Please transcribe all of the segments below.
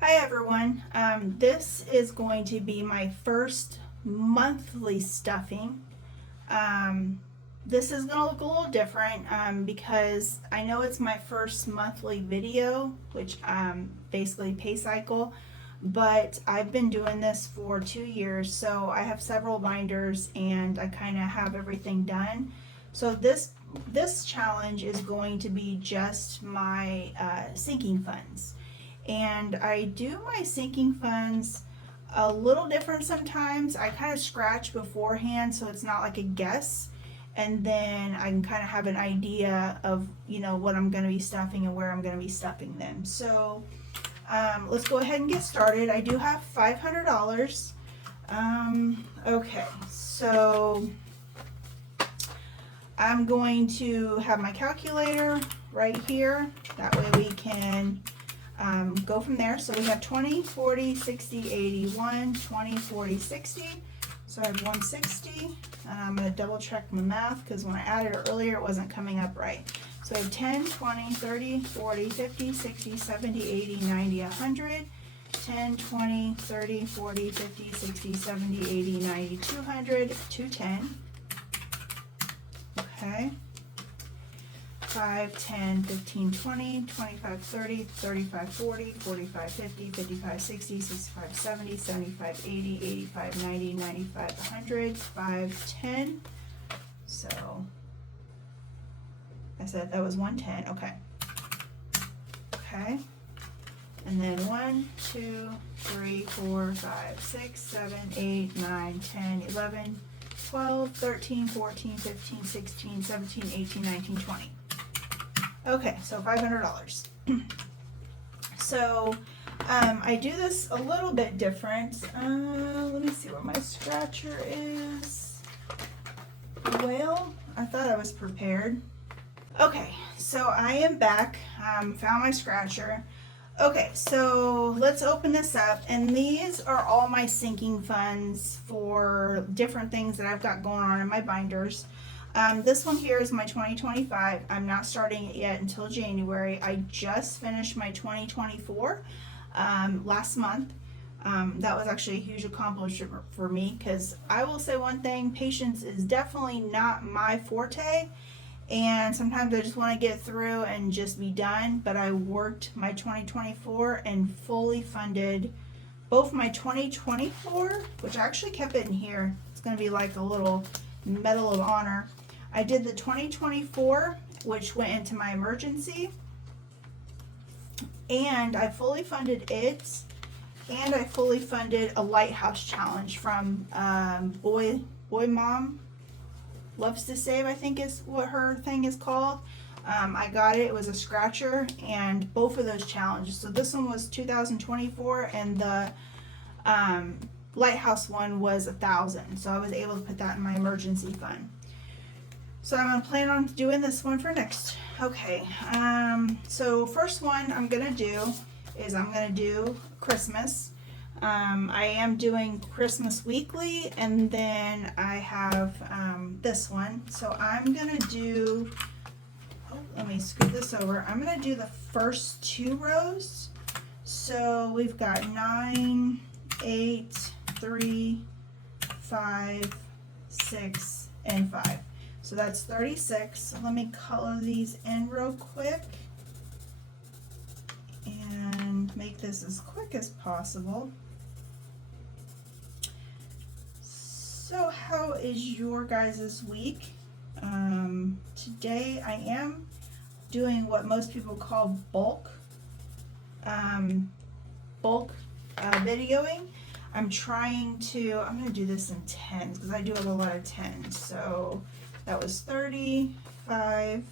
Hi everyone, this is going to be my first monthly stuffing. This is going to look a little different because I know it's my first monthly video, which basically pay cycle, but I've been doing this for 2 years, so I have several binders and I kind of have everything done. So this challenge is going to be just my sinking funds. And I do my sinking funds a little different sometimes. I kind of scratch beforehand so it's not like a guess, and then I can kind of have an idea of, you know, what I'm going to be stuffing and where I'm going to be stuffing them. So let's go ahead and get started. I do have $500. Okay, so I'm going to have my calculator right here. That way we can go from there. So we have 20, 40, 60, 80, 1, 20, 40, 60. So I have 160. I'm going to double check my math because when I added it earlier it wasn't coming up right. So I have 10, 20, 30, 40, 50, 60, 70, 80, 90, 100. 10, 20, 30, 40, 50, 60, 70, 80, 90, 200, 210. Okay. 5, 10, 15, 20, 25, 30, 35, 40, 45, 50, 55, 60, 65, 70, 75, 80, 85, 90, 95, 100, 5, 10. So I said that was 110. Okay. Okay. And then 1, 2, 3, 4, 5, 6, 7, 8, 9, 10, 11, 12, 13, 14, 15, 16, 17, 18, 19, 20. Okay, so $500. So I do this a little bit different. Let me see where my scratcher is. Well, I thought I was prepared. Okay, so I am back. Found my scratcher. Okay, so let's open this up, and these are all my sinking funds for different things that I've got going on in my binders. This one here is my 2025. I'm not starting it yet until January. I just finished my 2024 last month. That was actually a huge accomplishment for me because I will say one thing, patience is definitely not my forte. And sometimes I just want to get through and just be done, but I worked my 2024 and fully funded both my 2024, which I actually kept it in here. It's going to be like a little Medal of Honor. I did the 2024, which went into my emergency, and I fully funded it, and I fully funded a lighthouse challenge from Boy Mom Loves to Save, I think is what her thing is called. I got it. It was a scratcher, and both of those challenges. So this one was 2024, and the lighthouse one was 1,000. So I was able to put that in my emergency fund. So I'm gonna plan on doing this one for next. Okay. So first one I'm gonna do is I'm gonna do Christmas. I am doing Christmas weekly, and then I have this one. So I'm gonna do, let me scoot this over. I'm gonna do the first 2 rows. So we've got 9, 8, 3, 5, 6, and 5. So that's 36. So let me color these in real quick and make this as quick as possible. So how is your guys' week? Today I am doing what most people call bulk videoing. I'm going to do this in 10s because I do have a lot of 10s. So that was 35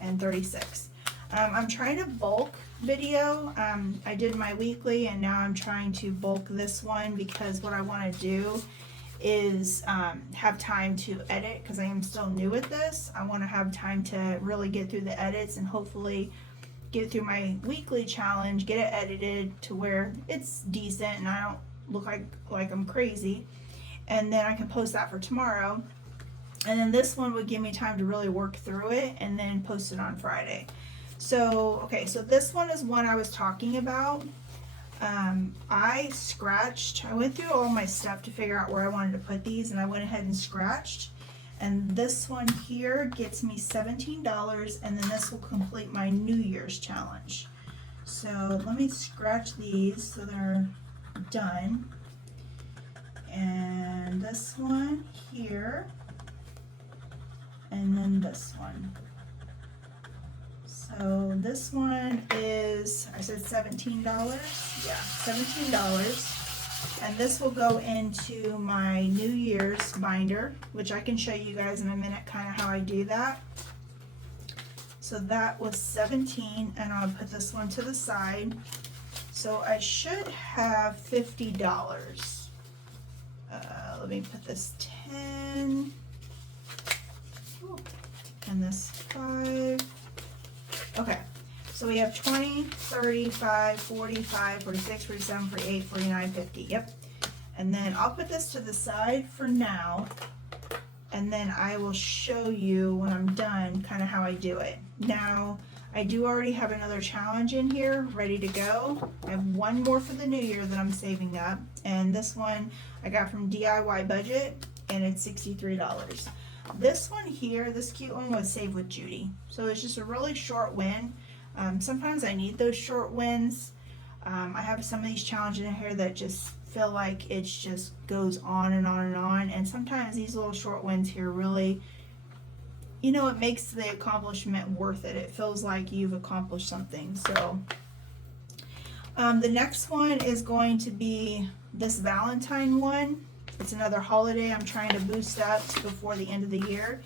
and 36. I'm trying to bulk video. I did my weekly, and now I'm trying to bulk this one because what I want to do is have time to edit because I am still new at this. I want to have time to really get through the edits and hopefully get through my weekly challenge, get it edited to where it's decent and I don't look like I'm crazy, and then I can post that for tomorrow. And then this one would give me time to really work through it and then post it on Friday. So, okay, so this one is one I was talking about. I went through all my stuff to figure out where I wanted to put these, and I went ahead and scratched. And this one here gets me $17, and then this will complete my New Year's challenge. So let me scratch these so they're done. And this one here, and then this one. So this one is, I said $17, yeah, $17. And this will go into my New Year's binder, which I can show you guys in a minute kind of how I do that. So that was 17, and I'll put this one to the side. So I should have $50. Let me put this 10, and this 5. Okay, so we have 20, 35, 45, 46, 47, 48, 49, 50. Yep. And then I'll put this to the side for now, and then I will show you when I'm done kind of how I do it. Now, I do already have another challenge in here ready to go. I have one more for the new year that I'm saving up, and this one I got from DIY Budget, and it's $63. This one here, this cute one, was Save with Judy. So it's just a really short win. Sometimes I need those short wins. I have some of these challenges in here that just feel like it just goes on and on and on. And sometimes these little short wins here really, you know, it makes the accomplishment worth it. It feels like you've accomplished something. So the next one is going to be this Valentine one. It's another holiday I'm trying to boost up before the end of the year.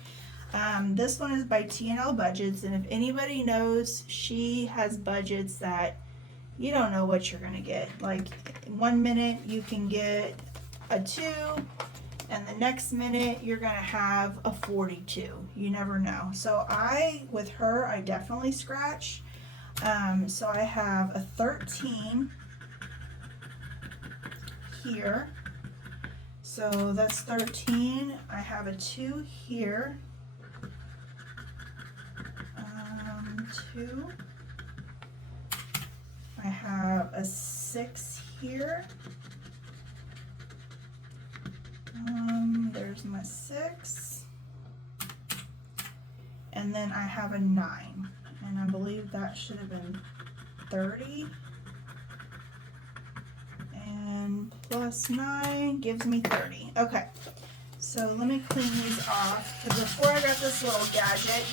This one is by T&L Budgets, and if anybody knows, she has budgets that you don't know what you're going to get. Like, 1 minute you can get a 2, and the next minute you're going to have a 42. You never know. So with her, I definitely scratch. So I have a 13 here. So that's 13. I have a 2 here. 2. I have a 6 here. There's my 6. And then I have a 9. And I believe that should have been 30. And plus 9 gives me 30. Okay, so let me clean these off, because before I got this little gadget,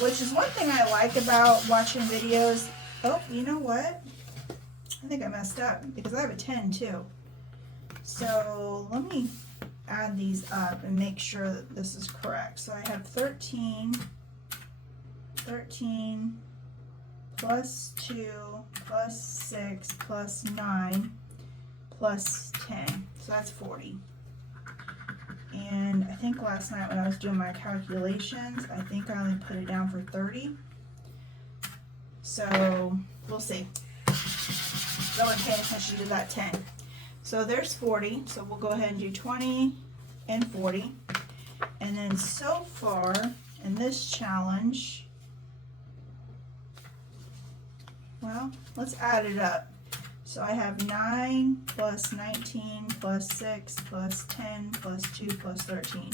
which is one thing I like about watching videos. Oh, you know what? I think I messed up, because I have a 10 too. So let me add these up and make sure that this is correct. So I have 13 plus 2 plus 6 plus 9 plus 10. So that's 40. And I think last night when I was doing my calculations, I think I only put it down for 30. So we'll see. I wasn't paying attention to that 10. So there's 40. So we'll go ahead and do 20 and 40. And then so far in this challenge, well, let's add it up. So I have 9 plus 19 plus 6 plus 10 plus 2 plus 13.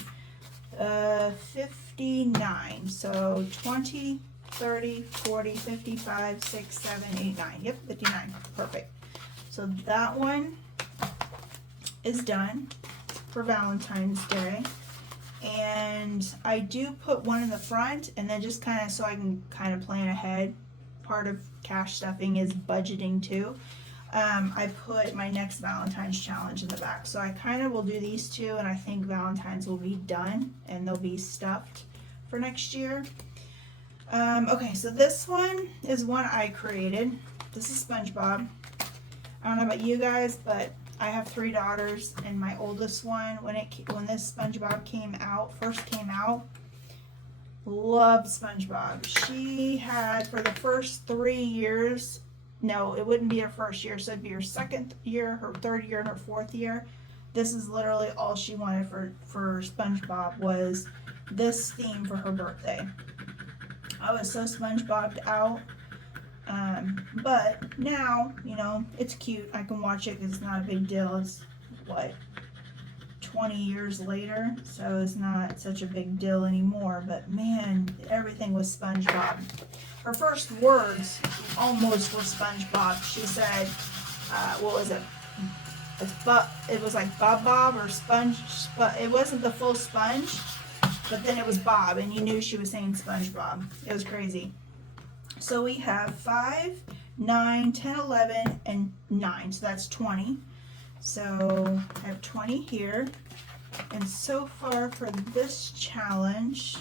59. So 20, 30, 40, 55, 6, 7, 8, 9. Yep, 59. Perfect. So that one is done for Valentine's Day. And I do put one in the front, and then just kind of so I can kind of plan ahead. Part of cash stuffing is budgeting too. I put my next Valentine's challenge in the back. So I kind of will do these two, and I think Valentine's will be done and they'll be stuffed for next year. Okay, so this one is one I created. This is SpongeBob. I don't know about you guys, but I have 3 daughters, and my oldest one, when this SpongeBob first came out, loved SpongeBob. She had, for the first 3 years, no, it wouldn't be her first year, so it'd be her second year, her third year, and her fourth year. This is literally all she wanted for SpongeBob was this theme for her birthday. I was so SpongeBobbed out. But now, you know, it's cute. I can watch it because it's not a big deal. It's what, 20 years later, so it's not such a big deal anymore. But man, everything was SpongeBob. Her first words almost were SpongeBob. She said, what was it? It was like Bob or Sponge, it wasn't the full sponge, but then it was Bob, and you knew she was saying SpongeBob. It was crazy. So we have 5, 9, 10, 11, and 9, so that's 20. So I have 20 here, and so far for this challenge,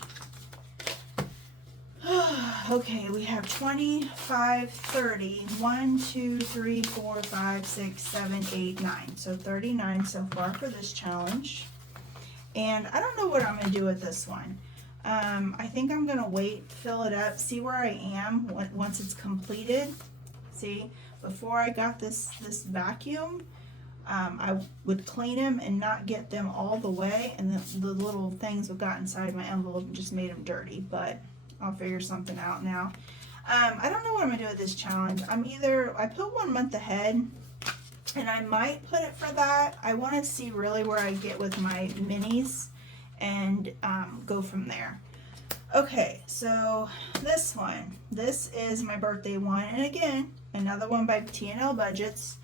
okay, we have 25, 30, 1, 2, 3, 4, 5, 6, 7, 8, 9. So 39 so far for this challenge. And I don't know what I'm going to do with this one. I think I'm going to wait, fill it up, see where I am once it's completed. See, before I got this vacuum, I would clean them and not get them all the way, and the little things that got inside my envelope and just made them dirty, but I'll figure something out now. I don't know what I'm gonna do with this challenge. I put 1 month ahead, and I might put it for that. I want to see really where I get with my minis and go from there. Okay, so this one, this is my birthday one, and again, another one by T&L Budgets.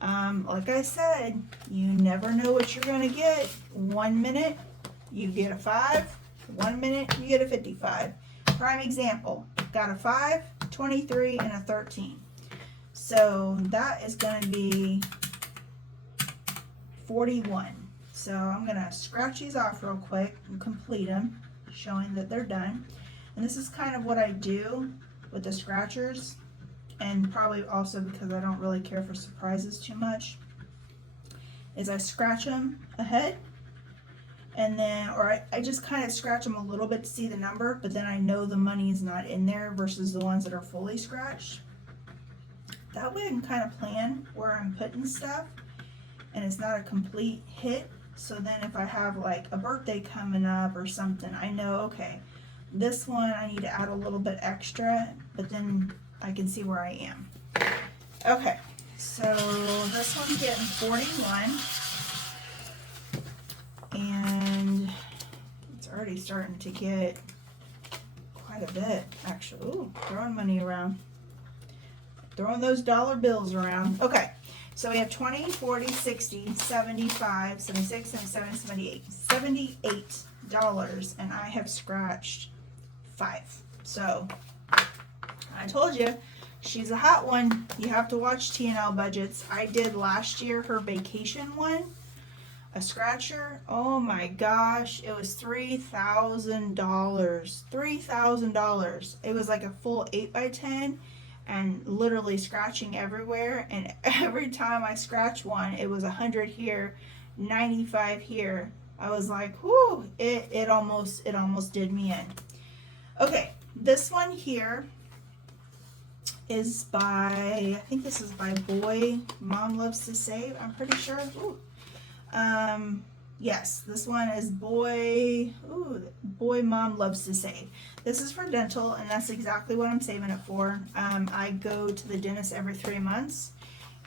Like I said, you never know what you're gonna get. 1 minute you get a 5, 1 minute you get a 55. Prime example, got a 5, 23, and a 13. So that is going to be 41. So I'm going to scratch these off real quick and complete them, showing that they're done. And this is kind of what I do with the scratchers, and probably also because I don't really care for surprises too much, is I scratch them ahead. And then, or I just kind of scratch them a little bit to see the number, but then I know the money is not in there versus the ones that are fully scratched. That way I can kind of plan where I'm putting stuff, and it's not a complete hit. So then if I have like a birthday coming up or something, I know, okay, this one I need to add a little bit extra, but then I can see where I am. Okay, so this one's getting 41. And it's already starting to get quite a bit, actually. Ooh, throwing money around. Throwing those dollar bills around. Okay, so we have 20, 40, 60, 75, 76, 77, 78. $78, and I have scratched 5. So, I told you, she's a hot one. You have to watch T&L Budgets. I did last year her vacation one. A scratcher, oh my gosh, it was $3,000. $3,000. It was like a full 8x10 and literally scratching everywhere. And every time I scratch one, it was 100 here, 95 here. I was like, whoo, it almost did me in. Okay, this one here is by, I think this is by Boy Mom Loves to Save, I'm pretty sure. Ooh. Yes, this one is Boy Mom Loves to Save. This is for dental, and that's exactly what I'm saving it for. I go to the dentist every 3 months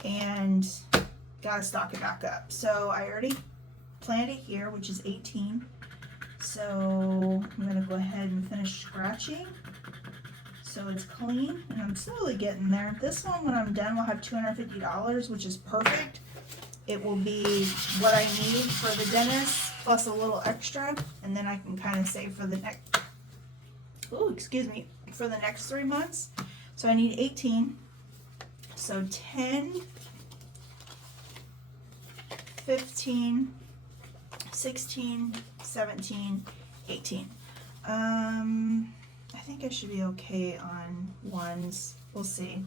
and gotta stock it back up. So I already planned it here, which is 18. So I'm gonna go ahead and finish scratching so it's clean, and I'm slowly getting there. This one, when I'm done, will have $250, which is perfect. It will be what I need for the dentist plus a little extra, and then I can kind of save for the next, for the next 3 months. So I need 18. So 10, 15, 16, 17, 18. I think I should be okay on ones. We'll see.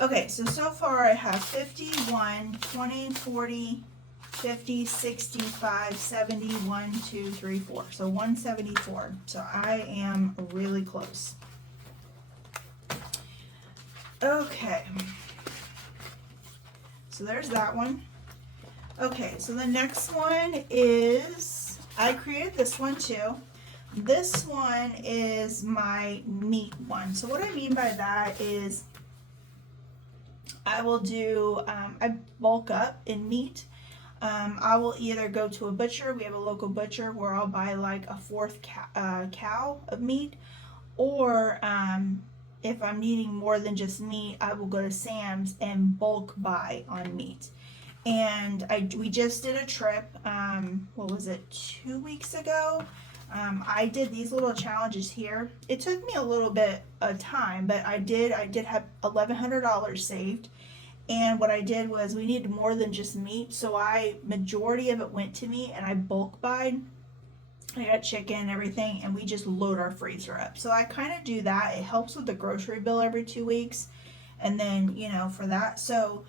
Okay, so far I have 51, 20, 40, 50, 65, 70, 1, 2, 3, 4. So 174. So I am really close. Okay. So there's that one. Okay, so the next one is, I created this one too. This one is my meat one. So what I mean by that is I will do, I bulk up in meat. I will either go to a butcher, we have a local butcher where I'll buy like a fourth cow of meat, or if I'm needing more than just meat, I will go to Sam's and bulk buy on meat. And we just did a trip, what was it, 2 weeks ago? I did these little challenges here. It took me a little bit of time, but I did have $1,100 saved. And what I did was, we needed more than just meat, so majority of it went to meat, and I bulk buyed. I got chicken and everything, and we just load our freezer up. So I kind of do that. It helps with the grocery bill every 2 weeks, and then, you know, for that. So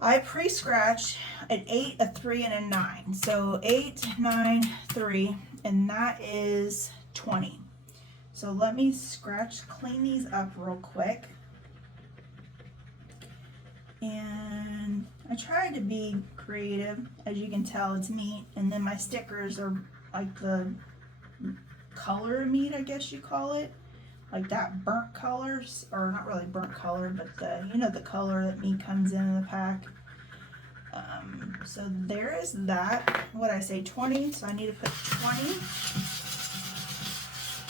I pre-scratched an 8, a 3, and a 9. So 8, 9, 3, and that is 20. So let me clean these up real quick. And I tried to be creative. As you can tell, it's meat, and then my stickers are like the color of meat, I guess you call it, like that burnt colors, or not really burnt color, but the, you know, the color that meat comes in the pack. So there is that. What I say, 20, so I need to put 20,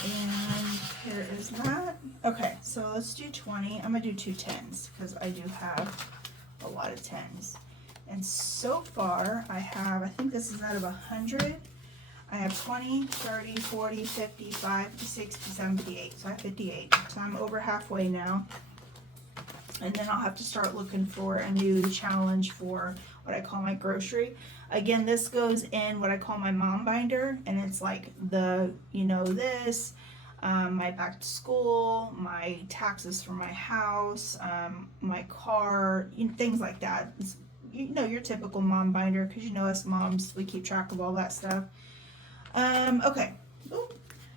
and here is that. Okay, so let's do 20. I'm gonna do 2 10s because I do have a lot of 10s. And so far I think this is out of 100. I have 20, 30, 40, 55, 60, 78. So I have 58. So I'm over halfway now. And then I'll have to start looking for a new challenge for what I call my grocery. Again, this goes in what I call my mom binder, and it's like the, you know, this, my back to school, my taxes for my house, my car, things like that. It's, you know, your typical mom binder, because you know us moms, we keep track of all that stuff. Okay. Ooh.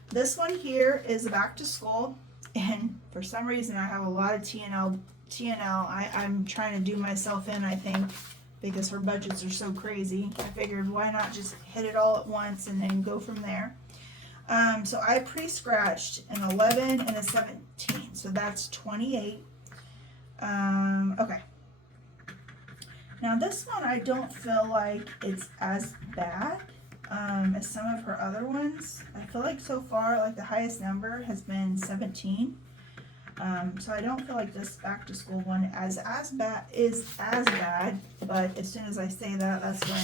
This one here is back to school, and for some reason I have a lot of TNL. I'm trying to do myself in, I think, because her budgets are so crazy. I figured, why not just hit it all at once and then go from there. So I pre-scratched an 11 and a 17, so that's 28. Okay. Now this one, I don't feel like it's as bad as some of her other ones. I feel like so far, like the highest number has been 17. So I don't feel like this back to school one is as bad, but as soon as I say that, that's when,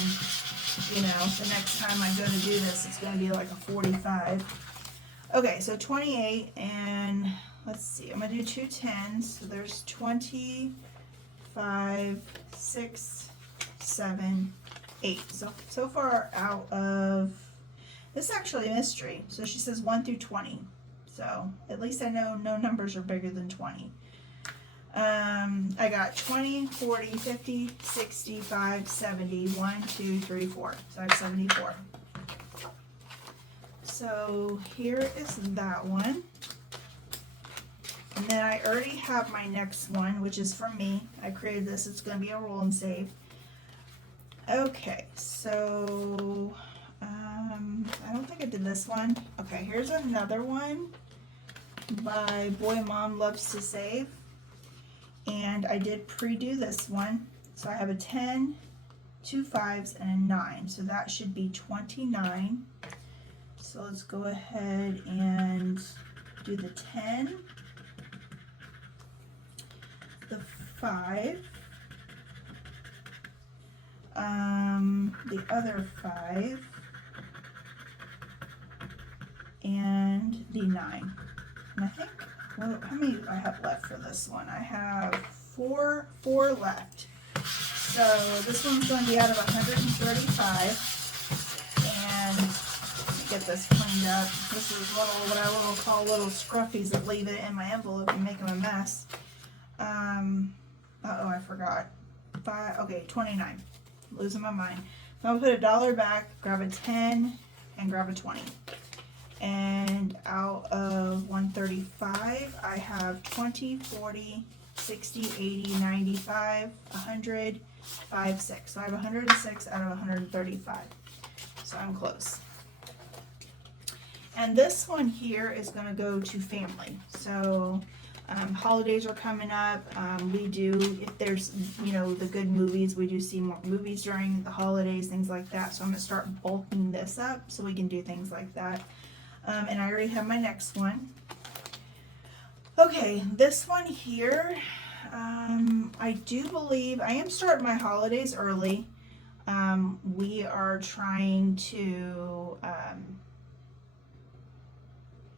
you know, the next time I go to do this, it's going to be like a 45. Okay, so 28, and let's see, I'm going to do 2 10s, so there's 20, 5, 6, 7, 8. So far out of, this is actually a mystery, so she says 1 through 20. So at least I know no numbers are bigger than 20. I got 20, 40, 50, 65, 70, 1, 2, 3, 4. So I have 74. So here is that one. And then I already have my next one, which is from me. I created this. It's going to be a roll and save. Okay, so I don't think I did this one. Okay, here's another one by Boy Mom Loves to Save, and I did pre-do this one, so I have a 10, 2 5s, and a 9, so that should be 29. So let's go ahead and do the 10, the 5, the other 5, and the 9. And I think, well, how many do I have left for this one? I have four left. So this one's going to be out of 135. And let me get this cleaned up. This is what I will call little scruffies that leave it in my envelope and make them a mess. Uh-oh, I forgot. 29. Losing my mind. So I'm going to put $1 back, grab a 10, and grab a 20. And out of 135, I have 20, 40, 60, 80, 95, 100, 5, 6. So I have 106 out of 135. So I'm close. And this one here is going to go to family. So holidays are coming up. We do, if there's, you know, the good movies, we do see more movies during the holidays, things like that. So I'm going to start bulking this up so we can do things like that. And I already have my next one. Okay, this one here, I do believe, I am starting my holidays early. We are trying to,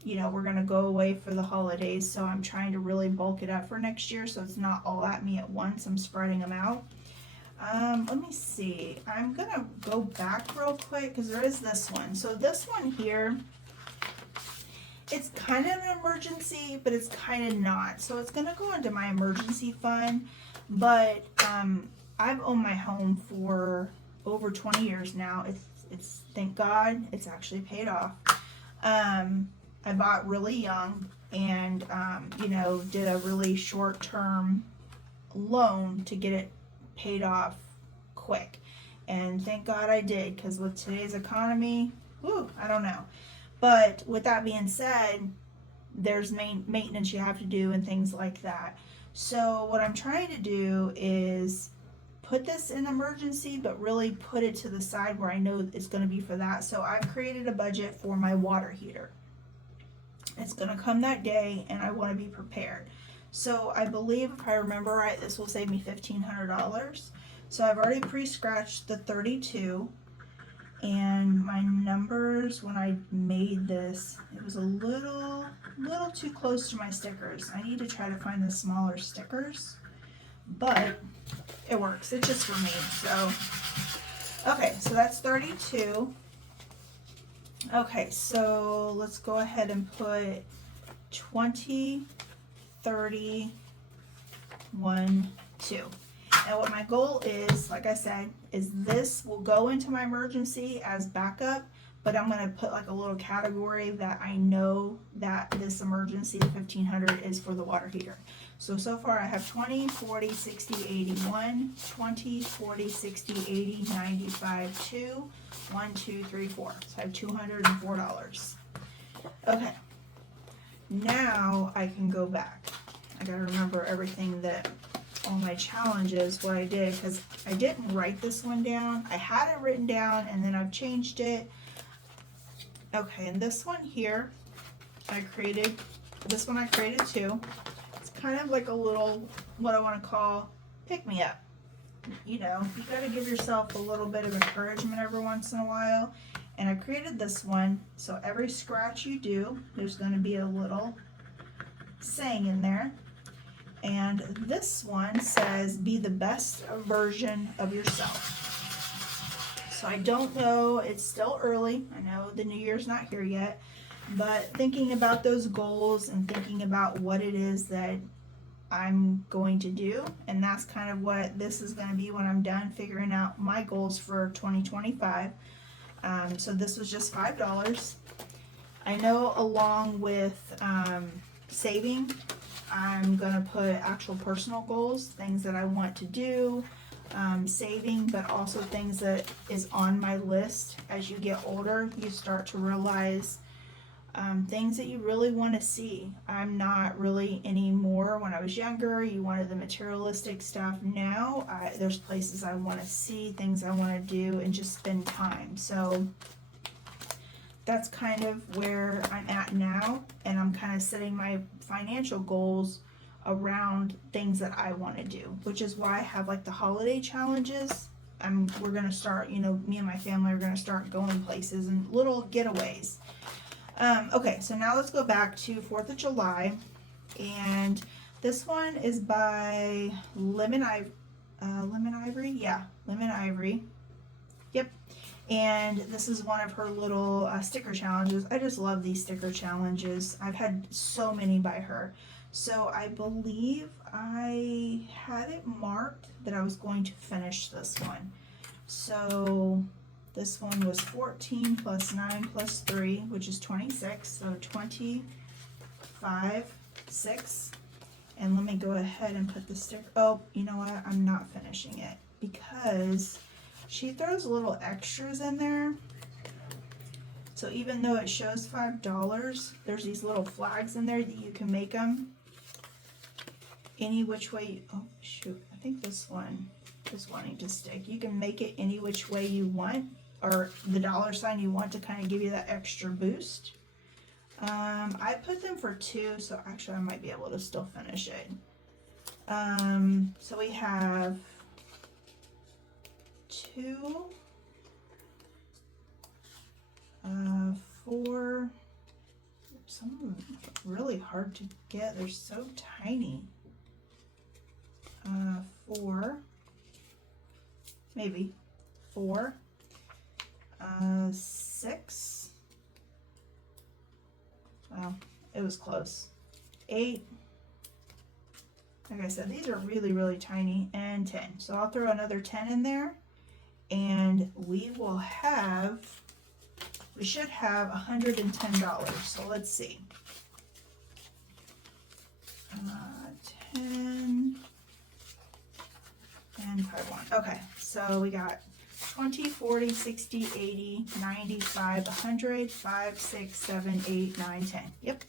you know, we're going to go away for the holidays, so I'm trying to really bulk it up for next year so it's not all at me at once. I'm spreading them out. Let me see. I'm going to go back real quick because there is this one. So this one here, it's kind of an emergency, but it's kind of not. So it's going to go into my emergency fund, but I've owned my home for over 20 years now. It's thank God, it's actually paid off. I bought really young and, you know, did a really short-term loan to get it paid off quick. And thank God I did, because with today's economy, whew, I don't know. But with that being said, there's maintenance you have to do and things like that. So what I'm trying to do is put this in emergency, but really put it to the side where I know it's going to be for that. So I've created a budget for my water heater. It's going to come that day and I want to be prepared. So I believe, if I remember right, this will save me $1,500. So I've already pre-scratched the 32. And my numbers when I made this, it was a little too close to my stickers. I need to try to find the smaller stickers, but it works. It's just for me. So, okay, so that's 32. Okay, so let's go ahead and put 20, 30, 1, 2. And what my goal is, like I said, is this will go into my emergency as backup, but I'm going to put like a little category that I know that this emergency, the 1,500, is for the water heater. So far I have 20, 40, 60, 81, 20, 40, 60, 80, 95, 2, 1, 2, 3, 4. So I have $204. Okay, now I can go back. I got to remember everything that all my challenges, what I did, because I didn't write this one down. I had it written down and then I've changed it. Okay, and this one here, I created too. It's kind of like a little, what I want to call, pick me up. You know, you got to give yourself a little bit of encouragement every once in a while. And I created this one, so every scratch you do, there's going to be a little saying in there. And this one says, be the best version of yourself. So I don't know, it's still early. I know the new year's not here yet, but thinking about those goals and thinking about what it is that I'm going to do. And that's kind of what this is going to be when I'm done figuring out my goals for 2025. So this was just $5. I know along with saving, I'm going to put actual personal goals, things that I want to do, saving, but also things that is on my list. As you get older, you start to realize things that you really want to see. I'm not really anymore. When I was younger, you wanted the materialistic stuff. Now, there's places I want to see, things I want to do, and just spend time. So that's kind of where I'm at now, and I'm kind of setting my financial goals around things that I want to do, which is why I have like the holiday challenges. We're going to start, you know, me and my family are going to start going places and little getaways. Okay, so now let's go back to 4th of July, and this one is by Lemon Ivory. Yeah, Lemon Ivory. Yep. And this is one of her little sticker challenges. I just love these sticker challenges. I've had so many by her. So I believe I had it marked that I was going to finish this one. So this one was 14 plus 9 plus 3, which is 26. So 25, 6. And let me go ahead and put the sticker. Oh, you know what? I'm not finishing it because she throws little extras in there. So even though it shows $5, there's these little flags in there that you can make them any which way. Oh shoot, I think this one is wanting to stick. You can make it any which way you want, or the $sign you want to kind of give you that extra boost. I put them for 2, so actually I might be able to still finish it. So we have 2, 4, some of them are really hard to get, they're so tiny. 4, maybe 4, 6, well, it was close, 8, like I said, these are really, really tiny, and 10. So I'll throw another 10 in there, and we should have $110. So let's see. 10 and 5, 1. Okay, so we got 20, 40, 60, 80, 95, 100, 5, 6, 7, 8, 9, 10. Yep.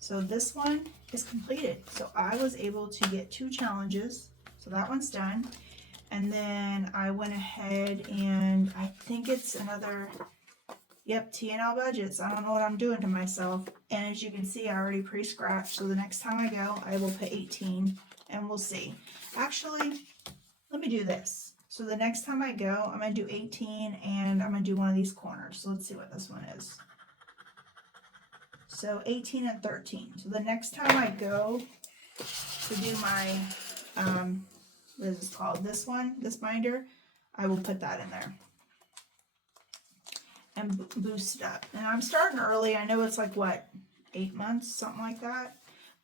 So this one is completed. So I was able to get 2 challenges. So that one's done. And then I went ahead and I think it's another, yep, T&L budgets. I don't know what I'm doing to myself. And as you can see, I already pre-scratched. So the next time I go, I will put 18 and we'll see. Actually, let me do this. So the next time I go, I'm going to do 18 and I'm going to do one of these corners. So let's see what this one is. So 18 and 13. So the next time I go to do my, what is this called? This one, this binder, I will put that in there and boost it up. And I'm starting early. I know it's like, what, 8 months, something like that.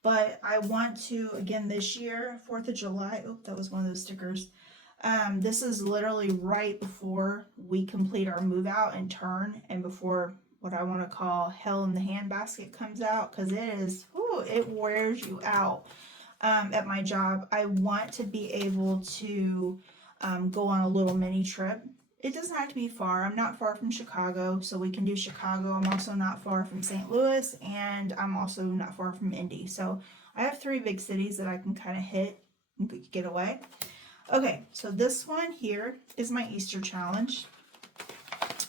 But I want to, again, this year, 4th of July. Oh, that was one of those stickers. This is literally right before we complete our move out and turn, and before what I want to call hell in the handbasket comes out, because it is, ooh, it wears you out. At my job, I want to be able to go on a little mini trip. It doesn't have to be far. I'm not far from Chicago, so we can do Chicago. I'm also not far from St. Louis, and I'm also not far from Indy. So I have 3 big cities that I can kind of hit and get away. Okay, so this one here is my Easter challenge.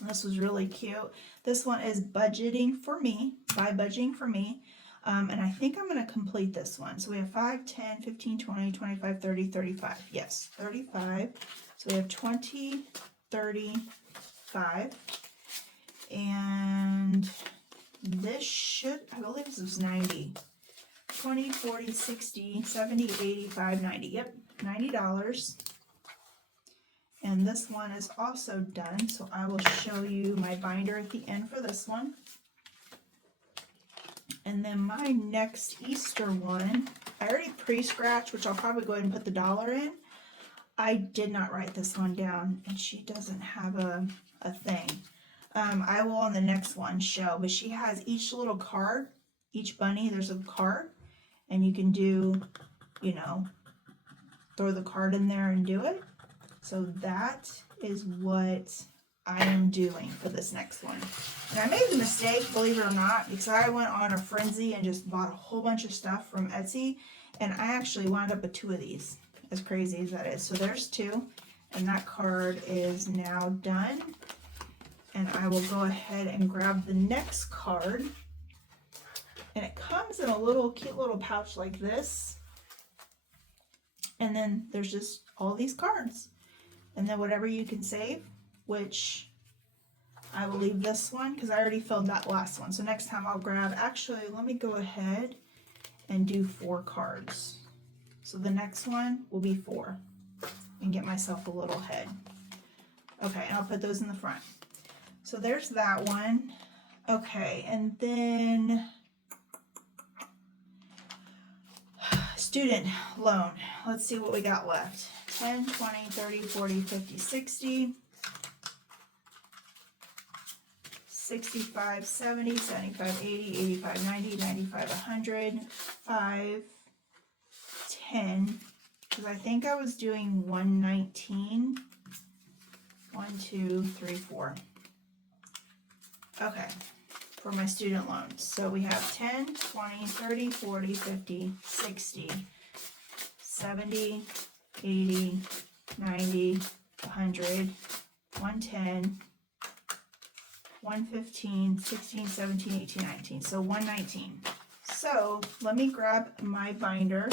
This was really cute. This one is budgeting for me, by budgeting for me. And I think I'm going to complete this one. So we have 5, 10, 15, 20, 25, 30, 35. Yes, 35. So we have 20, 30, 5. And this should, I believe this is 90. 20, 40, 60, 70, 85, 90. Yep, $90. And this one is also done. So I will show you my binder at the end for this one. And then my next Easter one, I already pre-scratched, which I'll probably go ahead and put the dollar in. I did not write this one down, and she doesn't have a thing. I will on the next one show, but she has each little card, each bunny, there's a card, and you can do, you know, throw the card in there and do it. So that is what I am doing for this next one. And I made the mistake, believe it or not, because I went on a frenzy and just bought a whole bunch of stuff from Etsy, and I actually wound up with 2 of these, as crazy as that is. So there's 2, and that card is now done. And I will go ahead and grab the next card. And it comes in a little cute little pouch like this. And then there's just all these cards. And then whatever you can save, which I will leave this one because I already filled that last one. So next time I'll grab, actually, let me go ahead and do 4 cards. So the next one will be 4 and get myself a little head. Okay, and I'll put those in the front. So there's that one. Okay, and then student loan. Let's see what we got left. 10, 20, 30, 40, 50, 60, 65, 70, 75, 80, 85, 90, 95, 100, 5, 10 because I think I was doing 119. 1, 2, 3, 4. Okay, for my student loans. So we have 10, 20, 30, 40, 50, 60, 70, 80, 90, 100, 110, 115, 16, 17, 18, 19. So 119. So let me grab my binder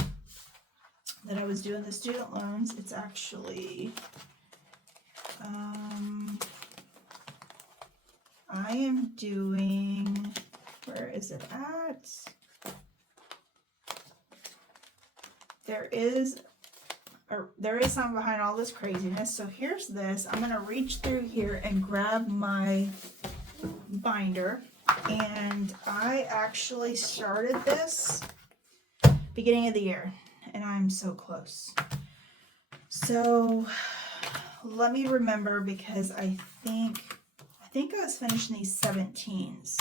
that I was doing the student loans. It's actually, I am doing, where is it at? There is something behind all this craziness. So here's this. I'm going to reach through here and grab my binder. And I actually started this beginning of the year. And I'm so close. So let me remember, because I think I was finishing these 17s.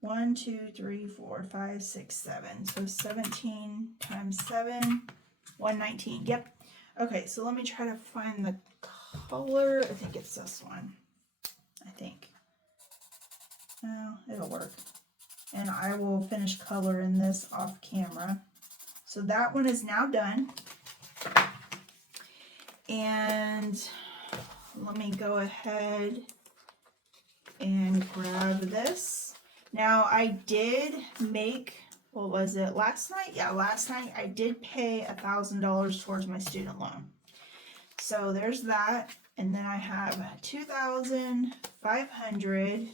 1, 2, 3, 4, 5, 6, 7. So 17 times 7, 119. Yep. Okay, so let me try to find the color. I think it's this one. I think. No, it'll work. And I will finish coloring this off camera. So that one is now done. And let me go ahead and grab this. Now I did make, what was it, last night? Yeah, last night I did pay $1,000 towards my student loan. So there's that. And then I have 2,500,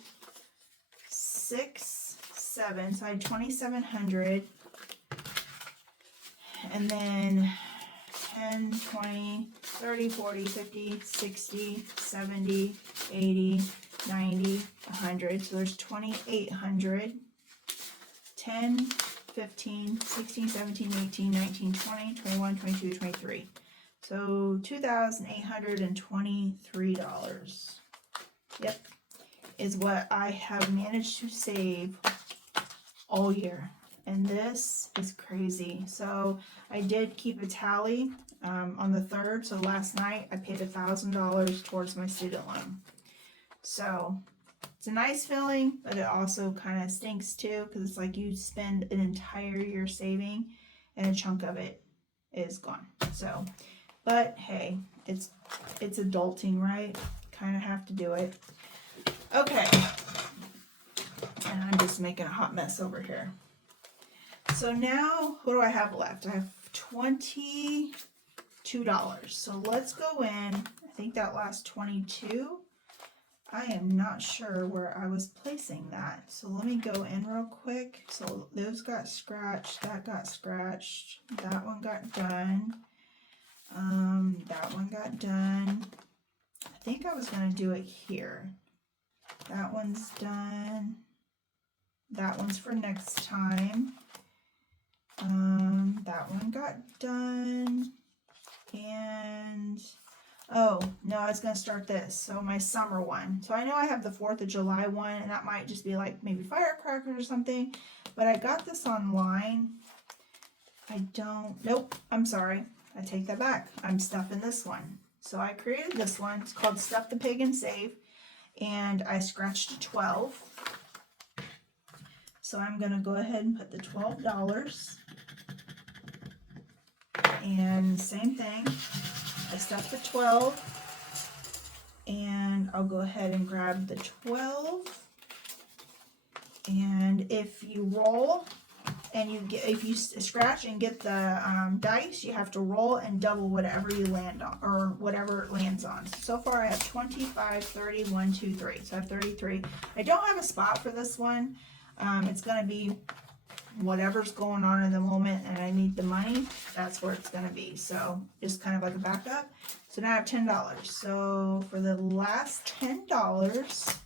6, 7. So I had 2,700. And then 10, 20, 30, 40, 50, 60, 70, 80, 90, 100. So there's 2,800. 10, 15, 16, 17, 18, 19, 20, 21, 22, 23. So $2,823. Yep. Is what I have managed to save all year. And this is crazy. So I did keep a tally on the 3rd. So last night I paid $1,000 towards my student loan. So it's a nice feeling, but it also kind of stinks too, because it's like you spend an entire year saving and a chunk of it is gone. So, but hey, it's adulting, right? Kind of have to do it. Okay. And I'm just making a hot mess over here. So now, what do I have left? I have $22. So let's go in. I think that last 22. I am not sure where I was placing that. So let me go in real quick. So those got scratched. That got scratched. That one got done. That one got done. I think I was going to do it here. That one's done. That one's for next time. That one got done. And oh, no, I was going to start this. So my summer one. So I know I have the 4th of July one, and that might just be like maybe firecrackers or something. But I got this online. Nope, I'm sorry. I take that back. I'm stuffing this one. So I created this one. It's called Stuff the Pig and Save. And I scratched a 12. So I'm going to go ahead and put the $12. And same thing. I stuffed the 12, and I'll go ahead and grab the 12. And if you roll and if you scratch and get the dice, you have to roll and double whatever you land on, or whatever it lands on. So far I have 25, 30, 1, 2, 3. So I have 33. I don't have a spot for this one. It's going to be whatever's going on in the moment, and I need the money, that's where it's going to be. So just kind of like a backup. So now I have $10. So for the last $10,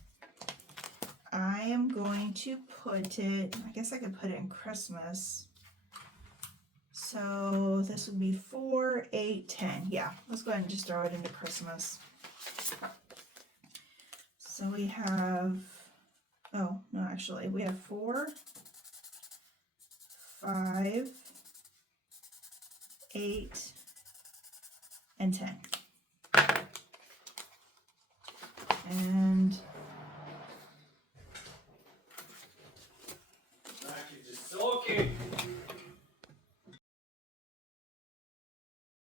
I am going to put it, I guess I could put it in Christmas. So this would be 4, 8, 10. Yeah, let's go ahead and just throw it into Christmas. So we have, oh, no, actually, we have 4, 5, 8, and 10. And